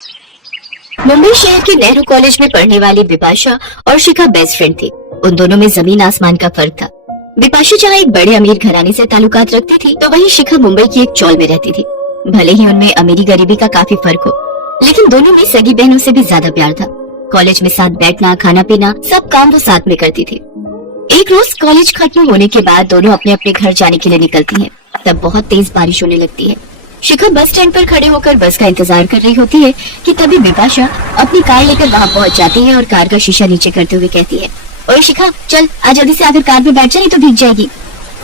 मुंबई शहर के नेहरू कॉलेज में पढ़ने वाली बिपाशा और शिखा बेस्ट फ्रेंड थी। उन दोनों में जमीन आसमान का फर्क था। बिपाशा जहाँ एक बड़े अमीर घराने से ताल्लुकात रखती थी, तो वहीं शिखा मुंबई की एक चौल में रहती थी। भले ही उनमें अमीरी गरीबी का काफी फर्क हो, लेकिन दोनों में सगी बहनों से भी ज्यादा प्यार था। कॉलेज में साथ बैठना, खाना पीना, सब काम वो साथ में करती थी। एक रोज कॉलेज खत्म होने के बाद दोनों अपने अपने घर जाने के लिए निकलती हैं। तब बहुत तेज बारिश होने लगती है। शिखा बस स्टैंड पर खड़े होकर बस का इंतजार कर रही होती है कि तभी बिपाशा अपनी कार लेकर वहाँ पहुँच जाती है और कार का शीशा नीचे करते हुए कहती है, ओए शिखा, चल आज जल्दी से आकर कार में बैठ जा, नहीं तो भीग जाएगी।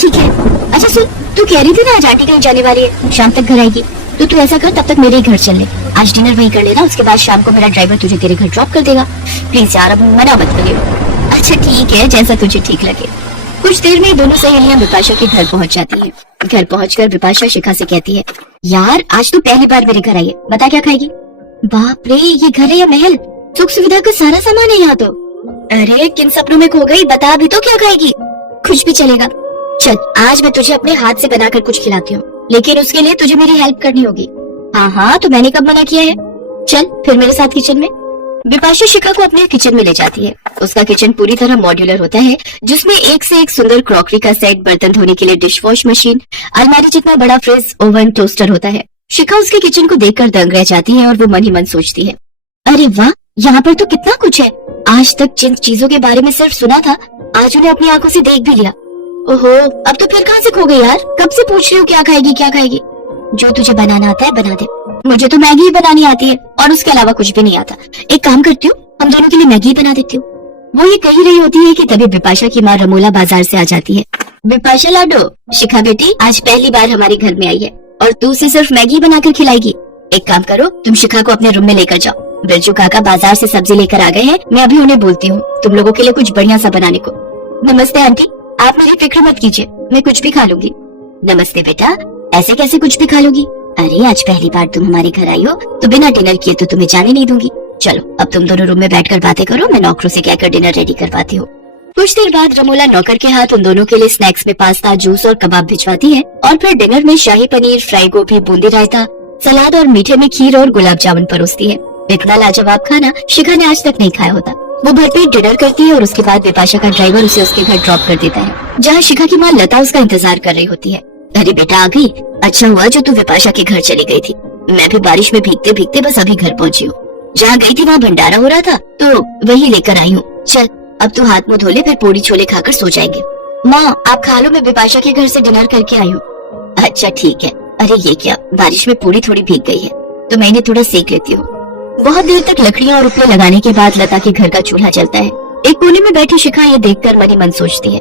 ठीक है। अच्छा सुन, तू कह रही थी ना आज आंटी कहीं जाने वाली है, शाम तक घर आएगी, तो तू ऐसा कर, तब तक मेरे ही घर चल ले। आज डिनर वहीं कर लेना, उसके बाद शाम को मेरा ड्राइवर तुझे तेरे घर ड्रॉप कर देगा। प्लीज यार, अब मना मत करियो। अच्छा ठीक है, जैसा तुझे ठीक लगे। कुछ देर में दोनों सहेलियां बिपाशा के घर पहुंच जाती हैं। घर पहुंचकर बिपाशा शिखा से कहती है, यार आज तो पहली बार मेरे घर आई है, बता क्या खाएगी। बाप रे, ये घर है या महल? सुख सुविधा का सारा सामान है यहाँ तो। अरे किन सपनों में खो गई, बता भी तो क्या खाएगी। कुछ भी चलेगा। चल आज मैं तुझे अपने हाथ से बनाकर कुछ खिलाती हूँ, लेकिन उसके लिए तुझे मेरी हेल्प करनी होगी। हाँ हाँ, तो मैंने कब मना किया है। चल फिर मेरे साथ किचन में। बिपाशा शिखा को अपने किचन में ले जाती है। उसका किचन पूरी तरह मॉड्यूलर होता है, जिसमें एक से एक सुंदर क्रॉकरी का सेट, बर्तन धोने के लिए डिश वॉश मशीन, अलमारी जितना बड़ा फ्रिज, ओवन, टोस्टर होता है। शिखा उसके किचन को देखकर दंग रह जाती है और वो मन ही मन सोचती है, अरे वाह, यहाँ पर तो कितना कुछ है। आज तक जिन चीजों के बारे में सिर्फ सुना था, आज उन्हें अपनी आंखों से देख भी लिया। ओहो, अब तो फिर कहाँ से खो गई यार, कब से पूछ रही हूँ क्या खाएगी क्या खाएगी। जो तुझे बनाना आता है बना दे। मुझे तो मैगी ही बनानी आती है और उसके अलावा कुछ भी नहीं आता। एक काम करती हूँ, हम दोनों के लिए मैगी बना देती हूँ। वो ये कही रही होती है कि तभी बिपाशा की माँ रमोला बाजार से आ जाती है। बिपाशा लाडो, शिखा बेटी आज पहली बार हमारे घर में आई है और तू उसे सिर्फ मैगी बनाकर खिलाएगी। एक काम करो, तुम शिखा को अपने रूम में लेकर जाओ। बिरजू काका बाजार से सब्जी लेकर आ गए हैं, मैं अभी उन्हें बोलती हूँ तुम लोगों के लिए कुछ बढ़िया सा बनाने को। नमस्ते आंटी, आप मेरी फिक्र मत कीजिए, मैं कुछ भी खा लूंगी। नमस्ते बेटा, ऐसे कैसे कुछ भी खा लोगी? अरे आज पहली बार तुम हमारे घर आई हो, तो बिना डिनर किए तो तुम्हें जाने नहीं दूंगी। चलो अब तुम दोनों रूम में बैठकर बातें करो, मैं नौकरों से कहकर डिनर रेडी करवाती हूँ। कुछ देर बाद रमोला नौकर के हाथ उन दोनों के लिए स्नैक्स में पास्ता, जूस और कबाब भिजवाती है और फिर डिनर में शाही पनीर, फ्राई गोभी, बूंदी रायता, सलाद और मीठे में खीर और गुलाब जामुन परोसती है। इतना लाजवाब खाना शिखा ने आज तक नहीं खाया होता। वो भरपेट डिनर करती है और उसके बाद बिपाशा का ड्राइवर उसे उसके घर ड्रॉप कर देता है, जहाँ शिखा की माँ लता उसका इंतजार कर रही होती है। अरे बेटा आ गई, अच्छा हुआ जो तू बिपाशा के घर चली गई थी। मैं भी बारिश में भीगते भीगते बस अभी घर पहुंची हूँ। जहाँ गई थी वहाँ भंडारा हो रहा था, तो वही लेकर आई हूँ। चल अब तू हाथ मुँह धो ले, फिर पूरी छोले खाकर सो जाएंगे। माँ आप खा लो, मैं बिपाशा के घर से डिनर करके आई हूँ। अच्छा ठीक है। अरे ये क्या, बारिश में पूरी थोड़ी भीग गई है, तो मैं इन्हें थोड़ा सेक लेती हूँ। बहुत देर तक लकड़ियाँ और रुपये लगाने के बाद लता के घर का चूल्हा जलता है। एक कोने में बैठी शिखा ये देखकर मन ही मन सोचती है,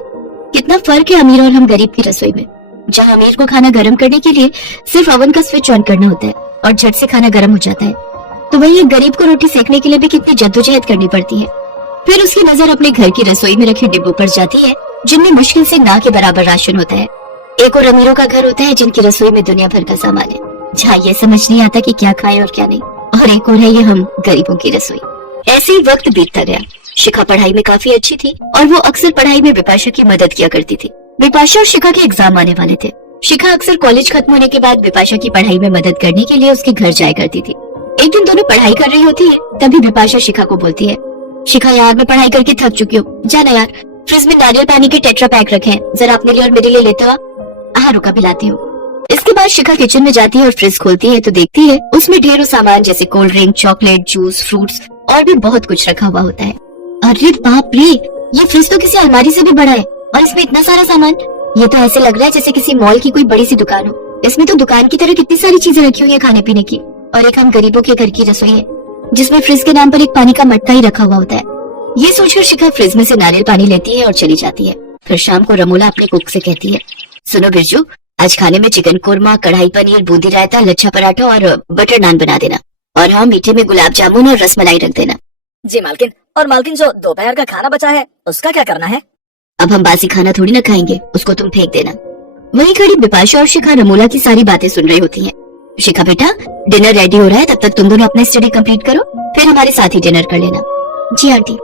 कितना फर्क है अमीर और हम गरीब की रसोई में। जहाँ अमीर को खाना गर्म करने के लिए सिर्फ ओवन का स्विच ऑन करना होता है और झट से खाना गर्म हो जाता है, तो वहीं एक गरीब को रोटी सेकने के लिए भी कितनी जद्दोजहद करनी पड़ती है। फिर उसकी नजर अपने घर की रसोई में रखे डिब्बों पर जाती है, जिनमें मुश्किल से ना के बराबर राशन होता है। एक और अमीरों का घर होता है जिनकी रसोई में दुनिया भर का सामान है, जहाँ ये समझ नहीं आता कि क्या खाएं और क्या नहीं। और एक और है ये हम गरीबों की रसोई। ऐसे ही वक्त बीतता गया। शिखा पढ़ाई में काफी अच्छी थी और वो अक्सर पढ़ाई में बिपाशा की मदद किया करती थी। बिपाशा और शिखा के एग्जाम आने वाले थे। शिखा अक्सर कॉलेज खत्म होने के बाद बिपाशा की पढ़ाई में मदद करने के लिए उसके घर जाया करती थी। एक दिन दोनों पढ़ाई कर रही होती है, तभी बिपाशा शिखा को बोलती है, शिखा यार मैं पढ़ाई करके थक चुकी हूँ, जाना यार, फ्रिज में नारियल पानी के टेट्रा पैक रखे हैं, जरा अपने लिए और मेरे लिए लेते हो। हाँ रुका, पिलाती हूँ। इसके बाद शिखा किचन में जाती है और फ्रिज खोलती है तो देखती है उसमें ढेरों सामान जैसे cold drink, chocolate, juice, fruits और भी बहुत कुछ रखा हुआ होता है। अरे बाप रे, ये फ्रिज तो किसी अलमारी से भी बड़ा है और इसमें इतना सारा सामान। ये तो ऐसे लग रहा है जैसे किसी मॉल की कोई बड़ी सी दुकान हो। इसमें तो दुकान की तरह कितनी सारी चीजें रखी हुई है खाने पीने की, और एक हम गरीबों के घर की रसोई है जिसमें फ्रिज के नाम पर एक पानी का मटका ही रखा हुआ होता है। ये सोचकर शिखा फ्रिज में से नारियल पानी लेती है और चली जाती है। फिर शाम को रमोला अपने कुक से कहती है, सुनो बिरजू, आज खाने में चिकन कोरमा, कढ़ाई पनीर, बूंदी रायता, लच्छा पराठा और बटर नान बना देना, और हाँ मीठे में गुलाब जामुन और रसमलाई रख देना। जी मालकिन। और मालकिन जो दोपहर का खाना बचा है उसका क्या करना है? अब हम बासी खाना थोड़ी ना खाएंगे, उसको तुम फेंक देना। वहीं खड़ी बिपाशा और शिखा रमोला की सारी बातें सुन रही होती हैं। शिखा बेटा डिनर रेडी हो रहा है, तब तक तुम दोनों अपनी स्टडी कंप्लीट करो, फिर हमारे साथ ही डिनर कर लेना। जी आंटी।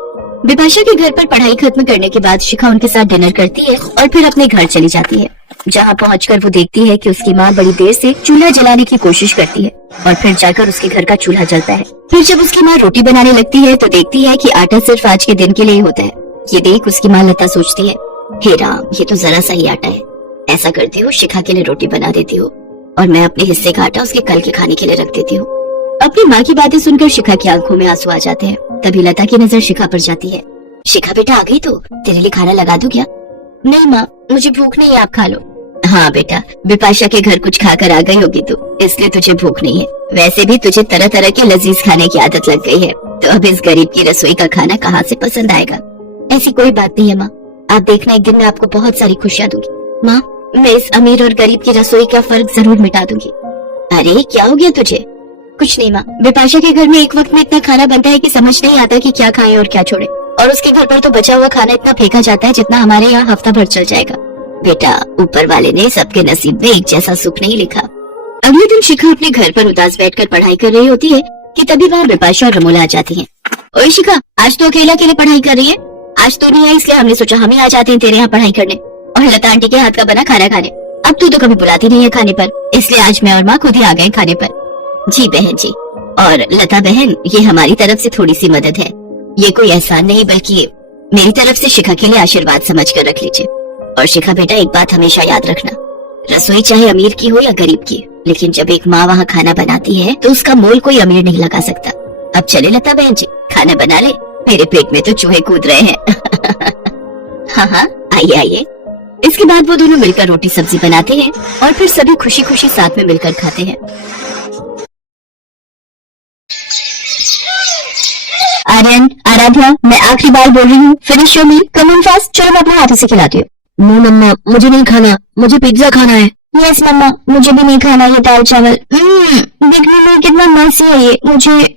बिपाशा के घर पर पढ़ाई खत्म करने के बाद शिखा उनके साथ डिनर करती है और फिर अपने घर चली जाती है। जहाँ पहुंचकर वो देखती है कि उसकी माँ बड़ी देर से चूल्हा जलाने की कोशिश करती है और फिर जाकर उसके घर का चूल्हा जलता है। फिर जब उसकी माँ रोटी बनाने लगती है तो देखती है कि आटा सिर्फ आज के दिन के लिए ही होता है। ये देख उसकी माँ लता सोचती है, हे राम, ये तो जरा सा ही आटा है। ऐसा करती हूँ, शिखा के लिए रोटी बना देती हूँ और मैं अपने हिस्से का आटा उसके कल के खाने के लिए रख देती हूँ। अपनी माँ की बातें सुनकर शिखा की आंखों में आंसू आ जाते हैं। तभी लता की नजर शिखा पर जाती है। शिखा बेटा आ गई, तो तेरे लिए खाना लगा दूं क्या? नहीं माँ, मुझे भूख नहीं है, आप खा लो। हाँ बेटा, बिपाशा के घर कुछ खाकर आ गई होगी तू, इसलिए तुझे भूख नहीं है। वैसे भी तुझे तरह तरह के लजीज खाने की आदत लग गई है, तो अब इस गरीब की रसोई का खाना कहाँ से पसंद आएगा? ऐसी कोई बात नहीं है माँ, आप देखना एक दिन मैं आपको बहुत सारी खुशियाँ दूंगी। माँ, मैं इस अमीर और गरीब की रसोई का फर्क जरूर मिटा दूंगी। अरे क्या हो गया तुझे? कुछ नहीं माँ, बिपाशा के घर में एक वक्त में इतना खाना बनता है कि समझ नहीं आता कि क्या खाएं और क्या छोड़े, और उसके घर पर तो बचा हुआ खाना इतना फेंका जाता है जितना हमारे यहाँ हफ्ता भर चल जाएगा। बेटा, ऊपर वाले ने सबके नसीब में एक जैसा सुख नहीं लिखा। अगले दिन शिखा अपने घर पर उदास बैठकर पढ़ाई कर रही होती है कि तभी वहाँ बिपाशा और रमोला आ जाती हैं। ओए शिखा, आज तो अकेला अकेले पढ़ाई कर रही है? आज तो नहीं है, इसलिए हमने सोचा हम ही आ जाते हैं तेरे यहाँ पढ़ाई करने और लता आंटी के हाथ का बना खाना खाने। अब तू तो कभी बुलाती नहीं है खाने पर, इसलिए आज मैं और माँ खुद ही आ गए खाने पर। जी बहन जी, और लता बहन, ये हमारी तरफ से थोड़ी सी मदद है। ये कोई एहसान नहीं बल्कि मेरी तरफ से शिखा के लिए आशीर्वाद समझ कर रख लीजिए। और शिखा बेटा, एक बात हमेशा याद रखना, रसोई चाहे अमीर की हो या गरीब की, लेकिन जब एक माँ वहाँ खाना बनाती है तो उसका मोल कोई अमीर नहीं लगा सकता। अब चले लता बहन जी, खाना बना ले, मेरे पेट में तो चूहे कूद रहे हैं। हाँ हाँ, आइए आइए। इसके बाद वो दोनों मिलकर रोटी सब्जी बनाते हैं और फिर सभी खुशी खुशी साथ में मिलकर खाते हैं। आर्यन, आराध्या, मैं आखिरी बार बोल रही हूँ, finish your meal, come on fast. चलो मैं अपने हाथों से खिलाती हूँ। नो मम्मा, मुझे नहीं खाना, मुझे पिज्जा खाना है। यस मम्मा, मुझे भी नहीं खाना ये दाल चावल। देखने में कितना मस्त है ये,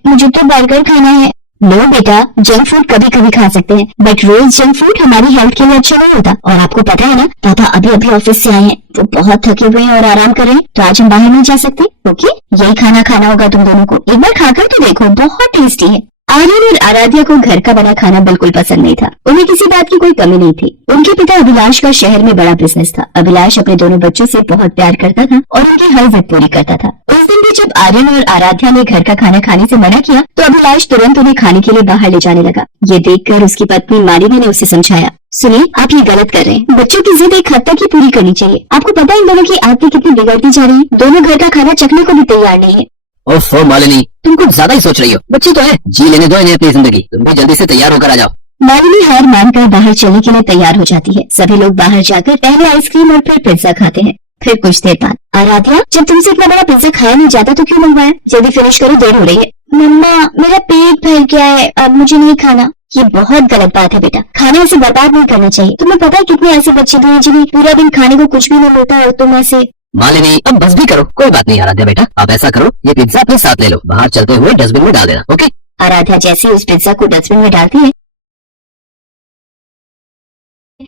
मुझे तो बर्गर खाना है। नो बेटा, जंक फूड कभी कभी खा सकते हैं, बट रोज जंक फूड हमारी हेल्थ के लिए अच्छा नहीं होता। और आपको पता है ना, पापा अभी अभी ऑफिस से आए हैं, वो बहुत थके हुए हैं और आराम कर रहे हैं, तो आज हम बाहर नहीं जा सकते। ओके, यही खाना खाना होगा तुम दोनों को। एक बार खाकर तो देखो, बहुत टेस्टी है। आर्यन और आराध्या को घर का बना खाना बिल्कुल पसंद नहीं था। उन्हें किसी बात की कोई कमी नहीं थी। उनके पिता अभिलाष का शहर में बड़ा बिजनेस था। अभिलाष अपने दोनों बच्चों से बहुत प्यार करता था और उनकी हर जिद पूरी करता था। उस दिन भी जब आर्यन और आराध्या ने घर का खाना खाने से मना किया तो अभिलाष तुरंत उन्हें खाने के लिए बाहर ले जाने लगा। ये देखकर उसकी पत्नी मालिनी ने उसे समझाया, सुनिए, आप ये गलत कर रहे हैं। बच्चों की जिद एक हद तक ही पूरी करनी चाहिए। आपको पता है इन दोनों की आदतें कितनी बिगड़ती जा रही है। दोनों घर का खाना चखने को भी तैयार नहीं है। ओफो मालिनी, तुम कुछ ज्यादा ही सोच रही हो। बच्चे तो है, जी लेने दो इन्हें अपनी जिंदगी। तुम भी जल्दी से तैयार होकर आ जाओ। मालिनी हार मानकर बाहर चलने के लिए तैयार हो जाती है। सभी लोग बाहर जाकर पहले आइसक्रीम और फिर पिज्जा खाते हैं। फिर कुछ देर बाद, आराध्या, जब तुमसे इतना बड़ा पिज्जा खाया नहीं जाता तो क्यों मंगवाया? जल्दी फिनिश करो, देर हो रही है। मम्मा, मेरा पेट भर गया है, अब मुझे नहीं खाना। ये बहुत गलत बात है बेटा, खाना ऐसे बर्बाद नहीं करना चाहिए। तुम्हें पता है कितने ऐसे बच्चे भी हैं जिन्हें पूरा दिन खाने को कुछ भी नहीं मिलता और तुम ऐसे। मालिनी, अब बस भी करो, कोई बात नहीं। आराध्या बेटा, आप ऐसा करो, ये पिज्जा अपने साथ ले लो, बाहर चलते हुए डस्टबिन में डाल देना। ओके? आराध्या जैसे ही उस पिज्जा को डस्टबिन में डालती है,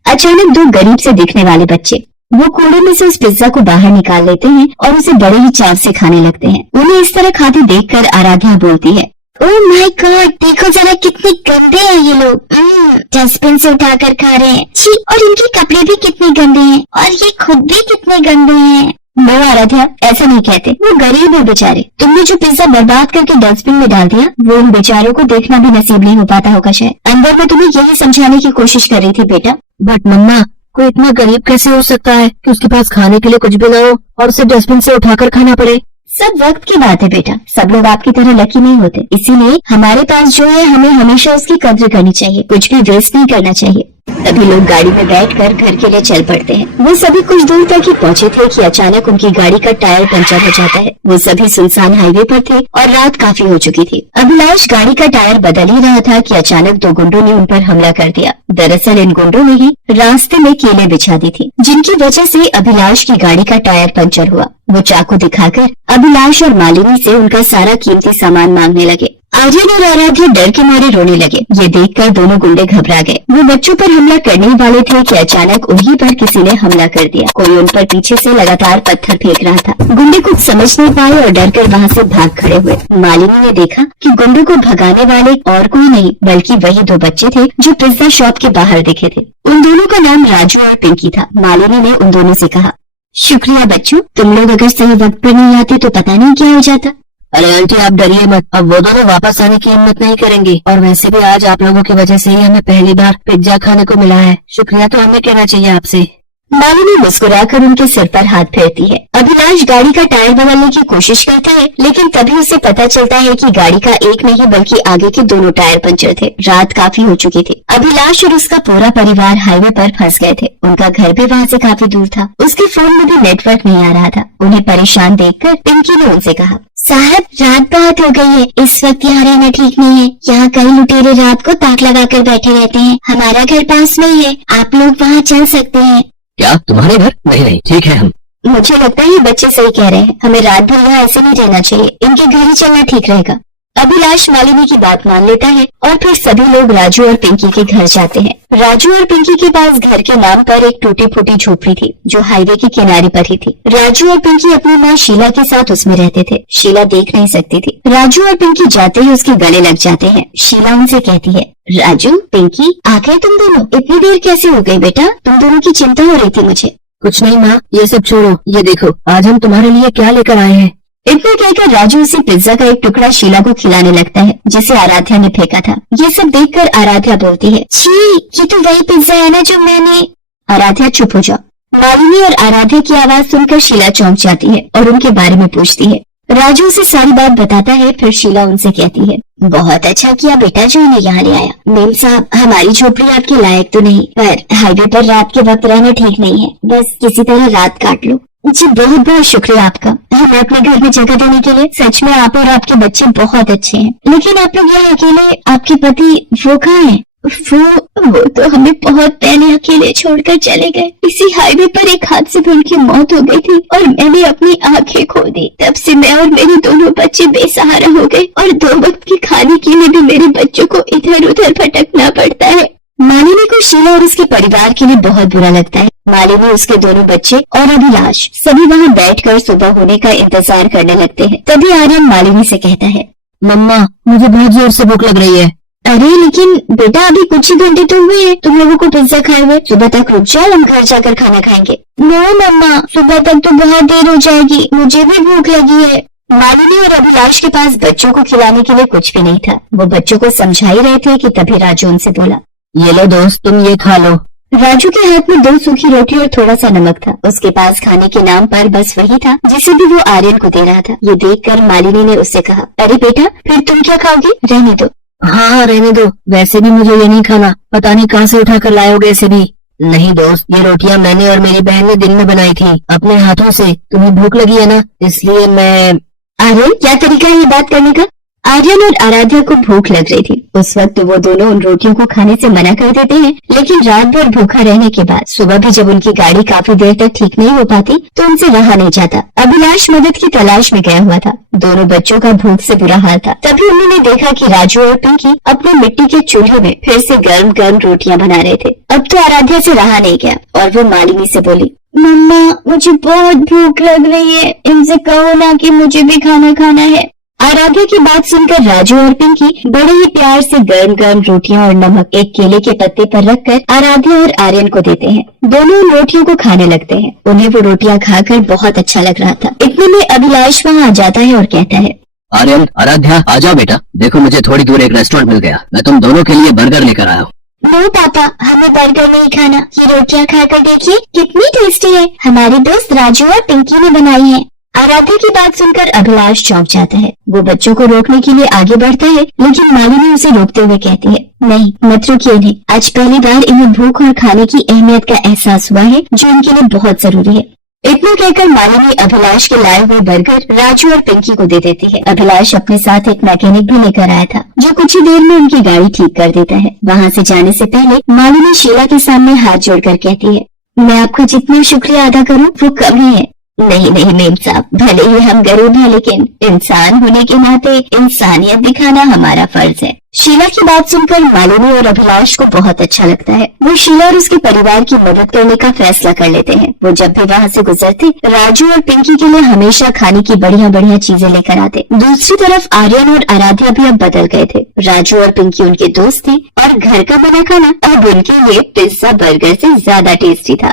अचानक दो गरीब से दिखने वाले बच्चे वो कूड़े में से उस पिज्जा को बाहर निकाल लेते हैं और उसे बड़े ही चाव से खाने लगते हैं। उन्हें इस तरह खाते देखकर आराध्या बोलती है, ओह माय गॉड, देखो जरा कितने गंदे हैं ये लोग। डस्टबिन से उठाकर खा रहे हैं। छी, और इनके कपड़े भी कितने गंदे हैं और ये खुद भी कितने गंदे हैं। नो आराध्या, ऐसा नहीं कहते, वो गरीब है बेचारे। तुमने जो पिज्जा बर्बाद करके डस्टबिन में डाल दिया, वो उन बेचारों को देखना भी नसीब नहीं हो पाता होगा शायद। अंदर में तुम्हें यही समझाने की कोशिश कर रही थी बेटा। बट मम्मा, कोई इतना गरीब कैसे हो सकता है कि उसके पास खाने के लिए कुछ भी ना हो और उसे डस्टबिन से उठाकर खाना पड़े? सब वक्त की बात है बेटा, सब लोग आपकी तरह लकी नहीं होते। इसीलिए हमारे पास जो है हमें हमेशा उसकी कद्र करनी चाहिए, कुछ भी वेस्ट नहीं करना चाहिए। तभी लोग गाड़ी में बैठकर घर के लिए चल पड़ते हैं। वो सभी कुछ दूर तक ही पहुंचे थे कि अचानक उनकी गाड़ी का टायर पंचर हो जाता है। वो सभी सुनसान हाईवे पर थे और रात काफी हो चुकी थी। अभिलाष गाड़ी का टायर बदल ही रहा था कि अचानक दो गुंडों ने उन पर हमला कर दिया। दरअसल इन गुंडों ने ही रास्ते में कीलें बिछा दी थी, जिनकी वजह से अभिलाष की गाड़ी का टायर पंचर हुआ। वो चाकू दिखाकर अभिलाष और मालिनी से उनका सारा कीमती सामान मांगने लगे। आर्यन और आराध्या डर के मारे रोने लगे। ये देखकर दोनों गुंडे घबरा गए। वो बच्चों पर हमला करने ही वाले थे कि अचानक उन्हीं पर किसी ने हमला कर दिया। कोई उन पर पीछे से लगातार पत्थर फेंक रहा था। गुंडे कुछ समझ नहीं पाए और डर कर वहाँ से भाग खड़े हुए। मालिनी ने देखा कि गुंडों को भगाने वाले और कोई नहीं बल्कि वही दो बच्चे थे जो पिज्जा शॉप के बाहर दिखे थे। उन दोनों का नाम राजू और पिंकी था। मालिनी ने उन दोनों से कहा, शुक्रिया बच्चों, तुम लोग अगर सही वक्त पर नहीं आते तो पता नहीं क्या हो जाता। अरे आंटी आप डरिए मत, अब वो दोनों वापस आने की हिम्मत नहीं करेंगे। और वैसे भी आज आप लोगों की वजह से ही हमें पहली बार पिज्जा खाने को मिला है। शुक्रिया तो हमें कहना चाहिए आपसे। मालिनी मुस्कुराकर उनके सिर पर हाथ फेरती है। अभिलाष गाड़ी का टायर बदलने की कोशिश करता है, लेकिन तभी उसे पता चलता है कि गाड़ी का एक नहीं बल्कि आगे के दोनों टायर पंचर थे। रात काफी हो चुकी थी। अभिलाष और उसका पूरा परिवार हाईवे पर फंस गए थे। उनका घर भी वहाँ से काफी दूर था। उसके फोन में भी नेटवर्क नहीं आ रहा था। उन्हें परेशान देखकर पिंकी ने उनसे कहा, साहब रात बहुत हो गई है, इस वक्त यहाँ रहना ठीक नहीं है। यहाँ कई लुटेरे रात को ताक लगाकर बैठे रहते हैं। हमारा घर पास में ही है, आप लोग वहाँ चल सकते हैं। क्या तुम्हारे घर? नहीं ठीक है हम। मुझे लगता है ये बच्चे सही कह रहे हैं, हमें रात भर यहाँ ऐसे नहीं रहना चाहिए। इनके घर ही चलना ठीक रहेगा। अभिलाष मालिनी की बात मान लेता है और फिर सभी लोग राजू और पिंकी के घर जाते हैं। राजू और पिंकी के पास घर के नाम पर एक टूटी फूटी झोपड़ी थी जो हाईवे के किनारे पर ही थी। राजू और पिंकी अपनी माँ शीला के साथ उसमें रहते थे। शीला देख नहीं सकती थी। राजू और पिंकी जाते ही उसके गले लग जाते हैं। शीला उनसे कहती है, राजू पिंकी आ गए तुम दोनों? इतनी देर कैसे हो गई बेटा? तुम दोनों की चिंता हो रही थी मुझे। कुछ नहीं माँ, ये सब छोड़ो। ये देखो आज हम तुम्हारे लिए क्या लेकर आए हैं। इतना कहकर राजू उसे पिज्जा का एक टुकड़ा शीला को खिलाने लगता है जिसे आराध्या ने फेंका था। ये सब देखकर आराध्या बोलती है, छी ये तो वही पिज्जा है ना जो मैंने। आराध्या चुप हो जाओ। मालिनी और आराध्या की आवाज सुनकर शीला चौंक जाती है और उनके बारे में पूछती है। राजू उसे सारी बात बताता है। फिर शीला उनसे कहती है, बहुत अच्छा किया बेटा जो इन्हें यहाँ ले आया। मेम साहब हमारी झोपड़ी आपके लायक तो नहीं, पर हाईवे पर रात के वक्त रहना ठीक नहीं है। बस किसी तरह रात काट लो। जी बहुत बहुत शुक्रिया आपका, हमें अपने घर में जगह देने के लिए। सच में आप और आपके बच्चे बहुत अच्छे हैं, लेकिन आप लोग यहाँ अकेले, आपके पति वो कहाँ हैं? वो तो हमें बहुत पहले अकेले छोड़कर चले गए। इसी हाईवे पर एक हादसे में उनकी मौत हो गई थी और मैंने अपनी आंखें खो दी। तब से मैं और मेरे दोनों बच्चे बेसहारा हो गए और 2 वक्त के खाने के लिए भी मेरे बच्चों को इधर उधर भटकना पड़ता है। मालिनी को शीला और उसके परिवार के लिए बहुत बुरा लगता है। मालिनी, उसके दोनों बच्चे और अभिलाष सभी वहाँ बैठकर सुबह होने का इंतजार करने लगते हैं। तभी आर्यन मालिनी से कहता है, मम्मा मुझे बहुत जोर से भूख लग रही है। अरे लेकिन बेटा अभी कुछ ही घंटे तो हुए हैं तुम लोगों को पिज्जा खाए हुए। सुबह तक रुक जाओ, हम घर जाकर खाना खाएंगे। नो मम्मा, सुबह तक तो बहुत देर हो जाएगी, मुझे भी भूख लगी है। मालिनी और अभिलाष के पास बच्चों को खिलाने के लिए कुछ भी नहीं था। वो बच्चों को समझा ही रहे थे कि तभी राजू उनसे बोला, ये लो दोस्त तुम ये खा लो। राजू के हाथ में 2 सूखी रोटी और थोड़ा सा नमक था। उसके पास खाने के नाम पर बस वही था जिसे भी वो आर्यन को दे रहा था। ये देखकर मालिनी ने उससे कहा, अरे बेटा फिर तुम क्या खाओगे? रहने दो। हाँ रहने दो, वैसे भी मुझे ये नहीं खाना। पता नहीं कहाँ से उठा कर लाए होगे इसे भी। नहीं दोस्त, ये रोटियां मैंने और मेरी बहन ने दिन में बनाई थी अपने हाथों से। तुम्हें भूख लगी है ना, इसलिए मैं। आर्यन क्या तरीका है ये बात करने का? आर्यन और आराध्या को भूख लग रही थी। उस वक्त वो दोनों उन रोटियों को खाने से मना कर देते हैं, लेकिन रात भर भूखा रहने के बाद सुबह भी जब उनकी गाड़ी काफी देर तक ठीक नहीं हो पाती तो उनसे रहा नहीं जाता। अभिलाष मदद की तलाश में गया हुआ था। दोनों बच्चों का भूख से बुरा हाल था। तभी उन्होंने देखा कि राजू और पिंकी अपने मिट्टी के चूल्हे में फिर से गर्म गर्म रोटियां बना रहे थे। अब तो आराध्या से रहा नहीं गया और वो मालिनी से बोली, मम्मा मुझे बहुत भूख लग रही है, इनसे कहो ना कि मुझे भी खाना खाना है। आराध्या की बात सुनकर राजू और पिंकी बड़े ही प्यार से गर्म गर्म रोटियां और नमक एक केले के पत्ते पर रखकर आराध्या और आर्यन को देते हैं। दोनों उन रोटियों को खाने लगते हैं। उन्हें वो रोटियां खाकर बहुत अच्छा लग रहा था। इतने में अभिलाष वहाँ आ जाता है और कहता है, आर्यन आराध्या आ जाओ बेटा, देखो मुझे थोड़ी दूर एक रेस्टोरेंट मिल गया, मैं तुम दोनों के लिए बर्गर लेकर आया हूँ। नो पापा, हमें बर्गर नहीं खाना, ये रोटियां खाकर देखिए कितनी टेस्टी है, हमारे दोस्त राजू और पिंकी ने बनाई है। आराध्या की बात सुनकर अभिलाष चौंक जाता है। वो बच्चों को रोकने के लिए आगे बढ़ता है, लेकिन मालिनी उसे रोकते हुए कहती है, नहीं मत रोकिए इन्हें। आज पहली बार इन्हें भूख और खाने की अहमियत का एहसास हुआ है जो इनके लिए बहुत जरूरी है। इतना कहकर मालिनी अभिलाष के लाए हुए बर्गर राजू और पिंकी को दे देती है। अभिलाष अपने साथ एक मैकेनिक भी लेकर आया था जो कुछ ही देर में उनकी गाड़ी ठीक कर देता है। वहाँ से जाने से पहले मालिनी शीला के सामने हाथ जोड़कर कहती है, मैं आपका जितना शुक्रिया अदा करूँ वो कम ही है। नहीं नहीं मेम साहब, भले ही हम गरीब हैं लेकिन इंसान होने के नाते इंसानियत दिखाना हमारा फर्ज है। शीला की बात सुनकर मालिनी और अभिलाष को बहुत अच्छा लगता है। वो शीला और उसके परिवार की मदद करने का फैसला कर लेते हैं। वो जब भी वहाँ से गुजरते राजू और पिंकी के लिए हमेशा खाने की बढ़िया बढ़िया चीजें लेकर आते। दूसरी तरफ आर्यन और आराध्या भी अब बदल गए थे। राजू और पिंकी उनके दोस्त थे और घर का बना खाना अब उनके लिए पिज्जा बर्गर से ज्यादा टेस्टी था।